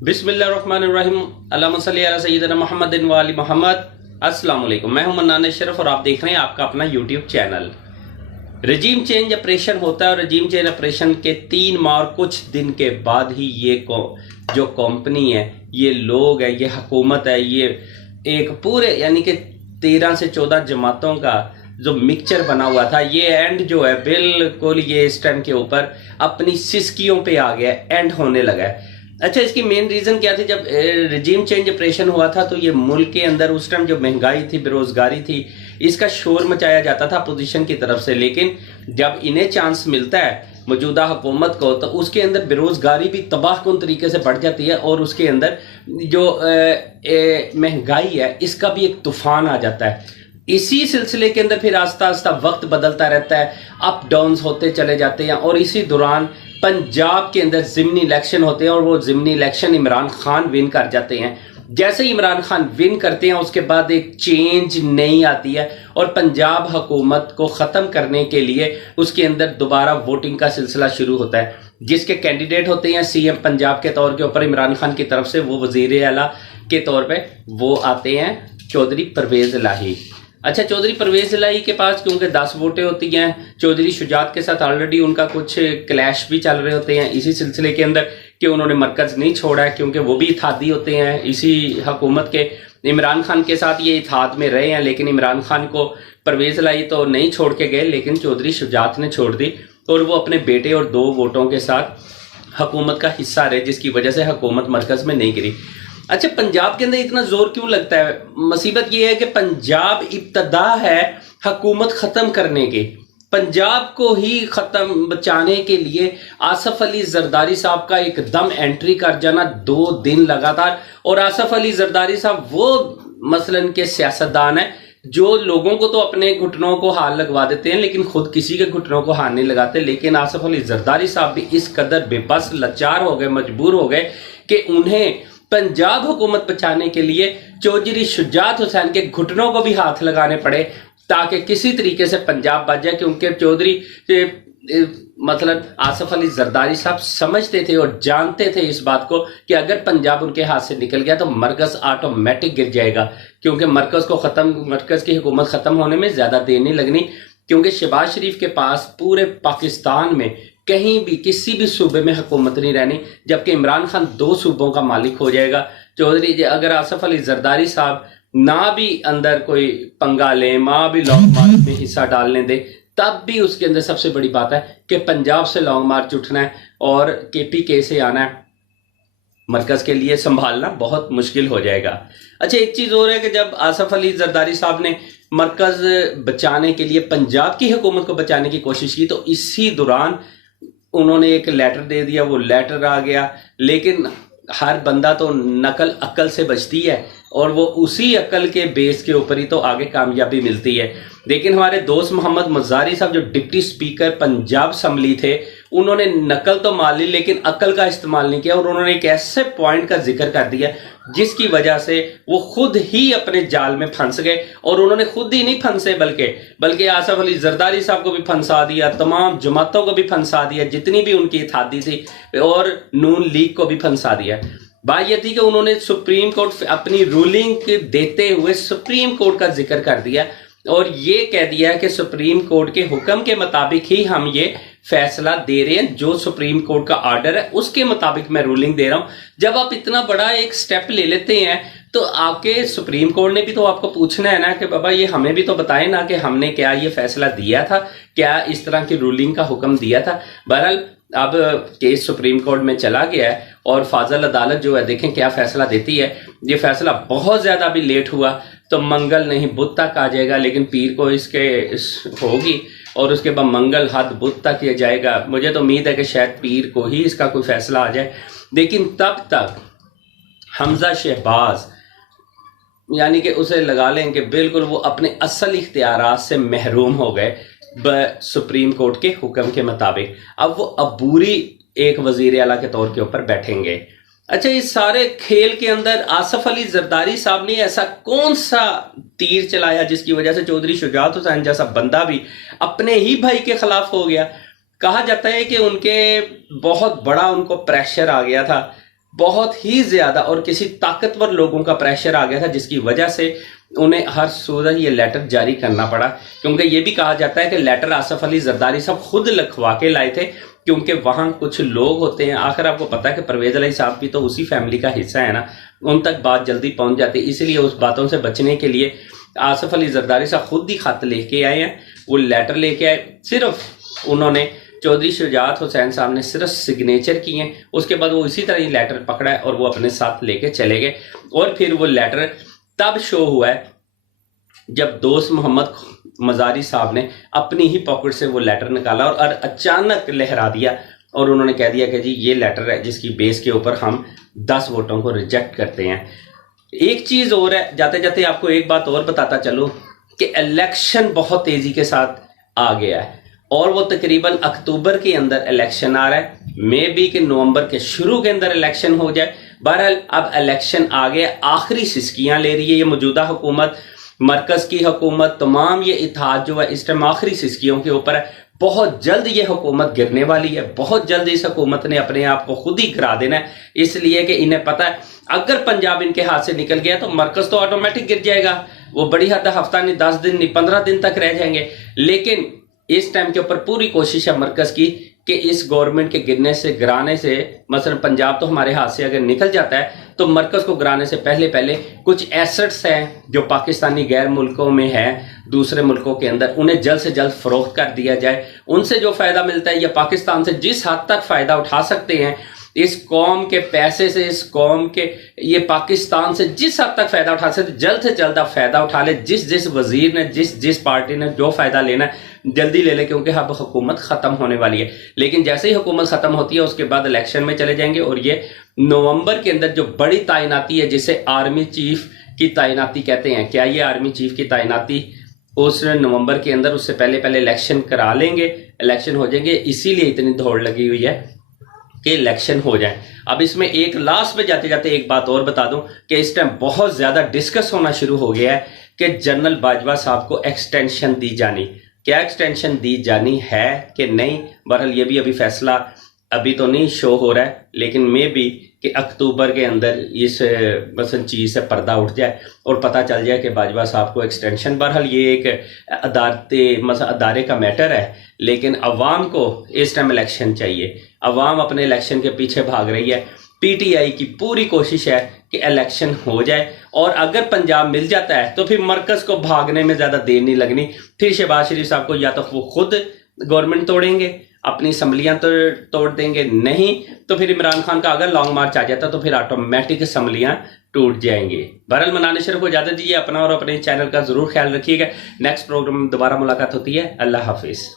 बिस्मिल्लाहिर्रहमानिर्रहीम। अल्लाहुम्मा सल्ली अला सय्यिदिना मुहम्मद व आलि मोहम्मद। अस्सलाम वालेकुम। मैं हूं मन्नान अशरफ और आप देख रहे हैं आपका अपना यूट्यूब चैनल। रजीम चेंज ऑपरेशन होता है और रजीम चेंज ऑपरेशन के 3 माह और कुछ दिन के बाद ही ये जो कंपनी है, ये लोग है, ये हुकूमत है, ये एक पूरे यानी कि 13 से 14 जमातों का जो मिक्सचर बना हुआ था, ये एंड जो है बिल्कुल ये इस टाइम के ऊपर अपनी सिस्कियों पे आ गया, एंड होने लगा है। अच्छा, इसकी मेन रीज़न क्या थी? जब रिजीम चेंज ऑपरेशन हुआ था तो ये मुल्क के अंदर उस टाइम जो महंगाई थी, बेरोज़गारी थी, इसका शोर मचाया जाता था अपोजिशन की तरफ से। लेकिन जब इन्हें चांस मिलता है मौजूदा हुकूमत को, तो उसके अंदर बेरोज़गारी भी तबाहकुन तरीके से बढ़ जाती है और उसके अंदर जो महंगाई है इसका भी एक तूफान आ जाता है। इसी सिलसिले के अंदर फिर आस्ता आस्ता वक्त बदलता रहता है, अप डाउन्स होते चले जाते हैं और इसी दौरान पंजाब के अंदर ज़िमनी इलेक्शन होते हैं और वो ज़िमनी इलेक्शन इमरान खान विन कर जाते हैं। जैसे ही इमरान खान विन करते हैं उसके बाद एक चेंज नहीं आती है और पंजाब हुकूमत को ख़त्म करने के लिए उसके अंदर दोबारा वोटिंग का सिलसिला शुरू होता है। जिसके कैंडिडेट होते हैं सीएम पंजाब के तौर के ऊपर इमरान खान की तरफ से, वो वज़ीर आला के तौर पे वो आते हैं चौधरी परवेज़ इलाही। अच्छा, चौधरी परवेज़ इलाही के पास क्योंकि 10 वोटें होती हैं, चौधरी शुजात के साथ ऑलरेडी उनका कुछ क्लैश भी चल रहे होते हैं इसी सिलसिले के अंदर कि उन्होंने मरकज़ नहीं छोड़ा है, क्योंकि वो भी इत्तेहादी होते हैं इसी हुकूमत के। इमरान खान के साथ ये इत्तेहाद में रहे हैं, लेकिन इमरान खान को परवेज़ इलाही तो नहीं छोड़ के गए, लेकिन चौधरी शुजात ने छोड़ दी और वो अपने बेटे और 2 वोटों के साथ हुकूमत का हिस्सा रहे, जिसकी वजह से हुकूमत मरकज़ में नहीं गिरी। अच्छा, पंजाब के अंदर इतना जोर क्यों लगता है? मुसीबत ये है कि पंजाब इब्तदा है हुकूमत ख़त्म करने की। पंजाब को ही ख़त्म बचाने के लिए आसफ अली जरदारी साहब का एकदम एंट्री कर जाना 2 दिन लगातार। और आसफ अली जरदारी साहब वो मसलन के सियासतदान है जो लोगों को तो अपने घुटनों को हाथ लगवा देते हैं लेकिन खुद किसी के घुटनों को हाथ नहीं लगाते। लेकिन आसफ अली जरदारी साहब भी इस कदर बेबस लाचार हो गए, मजबूर हो गए कि उन्हें पंजाब हुकूमत बचाने के लिए चौधरी शुजात हुसैन के घुटनों को भी हाथ लगाने पड़े ताकि किसी तरीके से पंजाब बच जाए। क्योंकि चौधरी मतलब आसफ अली जरदारी साहब समझते थे और जानते थे इस बात को कि अगर पंजाब उनके हाथ से निकल गया तो मरकज़ ऑटोमेटिक गिर जाएगा, क्योंकि मरकज़ की हुकूमत ख़त्म होने में ज़्यादा देर नहीं लगनी। क्योंकि शहबाज शरीफ के पास पूरे पाकिस्तान में कहीं भी किसी भी सूबे में हुकूमत नहीं रहनी, जबकि इमरान खान 2 सूबों का मालिक हो जाएगा। चौधरी अगर आसफ अली जरदारी साहब ना भी अंदर कोई पंगा लें, माँ भी लॉन्ग मार्च में हिस्सा डालने दे, तब भी उसके अंदर सबसे बड़ी बात है कि पंजाब से लॉन्ग मार्च उठना है और केपीके से आना है, मरकज़ के लिए संभालना बहुत मुश्किल हो जाएगा। अच्छा, एक चीज़ और है कि जब आसफ अली जरदारी साहब ने मरकज़ बचाने के लिए पंजाब की हुकूमत को बचाने की कोशिश की तो इसी दौरान उन्होंने एक लेटर दे दिया, वो लेटर आ गया। लेकिन हर बंदा तो नकल अक्ल से बचती है और वो उसी अक्ल के बेस के ऊपर ही तो आगे कामयाबी मिलती है। लेकिन हमारे दोस्त मोहम्मद मज़ारी साहब जो डिप्टी स्पीकर पंजाब असम्बली थे, उन्होंने नकल तो मार ली लेकिन अक्ल का इस्तेमाल नहीं किया और उन्होंने एक ऐसे पॉइंट का जिक्र कर दिया जिसकी वजह से वो खुद ही अपने जाल में फंस गए। और उन्होंने खुद ही नहीं फंसे बल्कि आसफ अली जरदारी साहब को भी फंसा दिया, तमाम जमातों को भी फंसा दिया जितनी भी उनकी इत्तेहादी थी, और नून लीग को भी फंसा दिया। बात यह थी कि उन्होंने सुप्रीम कोर्ट अपनी रूलिंग देते हुए सुप्रीम कोर्ट का जिक्र कर दिया और ये कह दिया कि सुप्रीम कोर्ट के हुक्म के मुताबिक ही हम ये फैसला दे रहे हैं, जो सुप्रीम कोर्ट का आर्डर है उसके मुताबिक मैं रूलिंग दे रहा हूं। जब आप इतना बड़ा एक स्टेप ले लेते हैं तो आपके सुप्रीम कोर्ट ने भी तो आपको पूछना है ना कि बाबा ये हमें भी तो बताएं ना कि हमने क्या ये फैसला दिया था, क्या इस तरह की रूलिंग का हुक्म दिया था। बहरहाल अब केस सुप्रीम कोर्ट में चला गया है और फाजल अदालत जो है देखें क्या फैसला देती है। ये फैसला बहुत ज़्यादा भी लेट हुआ तो मंगल नहीं बुध तक आ जाएगा, लेकिन पीर को होगी और उसके बाद मंगल हद बुध तक ये जाएगा। मुझे तो उम्मीद है कि शायद पीर को ही इसका कोई फैसला आ जाए, लेकिन तब तक हमजा शहबाज यानी कि उसे लगा लें कि बिल्कुल वो अपने असल इख्तियारात से महरूम हो गए सुप्रीम कोर्ट के हुक्म के मुताबिक। अब वो अबूरी एक वजीर आला के तौर के ऊपर बैठेंगे। अच्छा, इस सारे खेल के अंदर आसफ अली जरदारी साहब ने ऐसा कौन सा तीर चलाया जिसकी वजह से चौधरी शुजात हुसैन जैसा बंदा भी अपने ही भाई के खिलाफ हो गया? कहा जाता है कि उनके बहुत बड़ा उनको प्रेशर आ गया था بہت ہی زیادہ اور کسی طاقتور لوگوں کا پریشر آ گیا تھا، جس کی وجہ سے انہیں ہر صورت یہ لیٹر جاری کرنا پڑا، کیونکہ یہ بھی کہا جاتا ہے کہ لیٹر آصف علی زرداری صاحب خود لکھوا کے لائے تھے، کیونکہ وہاں کچھ لوگ ہوتے ہیں، آخر آپ کو پتا ہے کہ پرویز علیہ صاحب بھی تو اسی فیملی کا حصہ ہے نا، ان تک بات جلدی پہنچ جاتی ہے، اسی لیے اس باتوں سے بچنے کے لیے آصف علی زرداری صاحب خود ہی خط لے کے آئے ہیں، وہ لیٹر لے کے آئے، صرف انہوں نے چودھری شجاعت حسین صاحب نے صرف سگنیچر کیے ہیں، اس کے بعد وہ اسی طرح یہ لیٹر پکڑا ہے اور وہ اپنے ساتھ لے کے چلے گئے، اور پھر وہ لیٹر تب شو ہوا ہے جب دوست محمد مزاری صاحب نے اپنی ہی پاکٹ سے وہ لیٹر نکالا اور اچانک لہرا دیا، اور انہوں نے کہہ دیا کہ جی یہ لیٹر ہے جس کی بیس کے اوپر ہم 10 ووٹوں کو ریجیکٹ کرتے ہیں۔ ایک چیز اور ہے، جاتے جاتے آپ کو ایک بات اور بتاتا چلو کہ الیکشن بہت تیزی کے ساتھ آ گیا ہے، اور وہ تقریباً اکتوبر کے اندر الیکشن آ رہا ہے، مے بی کہ نومبر کے شروع کے اندر الیکشن ہو جائے۔ بہرحال اب الیکشن آ گیا، آخری سسکیاں لے رہی ہے یہ موجودہ حکومت، مرکز کی حکومت، تمام یہ اتحاد جو ہے اس ٹائم آخری سسکیوں کے اوپر ہے۔ بہت جلد یہ حکومت گرنے والی ہے، بہت جلد اس حکومت نے اپنے آپ کو خود ہی گرا دینا ہے، اس لیے کہ انہیں پتہ ہے اگر پنجاب ان کے ہاتھ سے نکل گیا تو مرکز تو آٹومیٹک گر جائے گا، وہ بڑی حد ہفتہ نہیں 10 دن نہیں 15 دن تک رہ جائیں گے۔ لیکن اس ٹائم کے اوپر پوری کوشش ہے مرکز کی کہ اس گورنمنٹ کے گرنے سے گرانے سے، مثلا پنجاب تو ہمارے ہاتھ سے اگر نکل جاتا ہے تو مرکز کو گرانے سے پہلے کچھ ایسٹس ہیں جو پاکستانی غیر ملکوں میں ہیں، دوسرے ملکوں کے اندر، انہیں جلد سے جلد فروخت کر دیا جائے، ان سے جو فائدہ ملتا ہے یا پاکستان سے جس حد تک فائدہ اٹھا سکتے ہیں اس قوم کے پیسے سے، اس قوم کے یہ پاکستان سے جس حد تک فائدہ اٹھا سکتے جلد سے جلد آپ فائدہ اٹھا لے، جس وزیر نے جس پارٹی نے جو فائدہ لینا ہے جلدی لے لے، کیونکہ اب حکومت ختم ہونے والی ہے۔ لیکن جیسے ہی حکومت ختم ہوتی ہے اس کے بعد الیکشن میں چلے جائیں گے، اور یہ نومبر کے اندر جو بڑی تعیناتی ہے جسے آرمی چیف کی تعیناتی کہتے ہیں، کیا یہ آرمی چیف کی تعیناتی اس نومبر کے اندر، اس سے پہلے الیکشن کرا لیں گے، الیکشن ہو جائیں گے، اسی لیے اتنی دوڑ لگی ہوئی ہے کہ الیکشن ہو جائیں۔ اب اس میں ایک لاسٹ میں جاتے جاتے ایک بات اور بتا دوں کہ اس ٹائم بہت زیادہ ڈسکس ہونا شروع ہو گیا ہے کہ جنرل باجوہ صاحب کو ایکسٹینشن دی جانی، کیا ایکسٹینشن دی جانی ہے کہ نہیں۔ بہرحال یہ بھی ابھی فیصلہ ابھی تو نہیں شو ہو رہا ہے، لیکن میں بھی کہ اکتوبر کے اندر اس مثلا چیز سے پردہ اٹھ جائے اور پتہ چل جائے کہ باجوہ صاحب کو ایکسٹینشن۔ بہرحال یہ ایک ادارے کا میٹر ہے، لیکن عوام کو اس ٹائم الیکشن چاہیے، عوام اپنے الیکشن کے پیچھے بھاگ رہی ہے۔ پی ٹی آئی کی پوری کوشش ہے کہ الیکشن ہو جائے، اور اگر پنجاب مل جاتا ہے تو پھر مرکز کو بھاگنے میں زیادہ دیر نہیں لگنی، پھر شہباز شریف صاحب کو یا تو وہ خود گورنمنٹ توڑیں گے، اپنی اسمبلیاں توڑ دیں گے، نہیں تو پھر عمران خان کا اگر لانگ مارچ آ جاتا تو پھر آٹومیٹک اسمبلیاں ٹوٹ جائیں گے۔ بہرحال منان شریف کو اجازت دیجیے، اپنا اور اپنے چینل کا ضرور خیال رکھیے گا۔ نیکسٹ پروگرام میں دوبارہ ملاقات ہوتی ہے، اللہ حافظ۔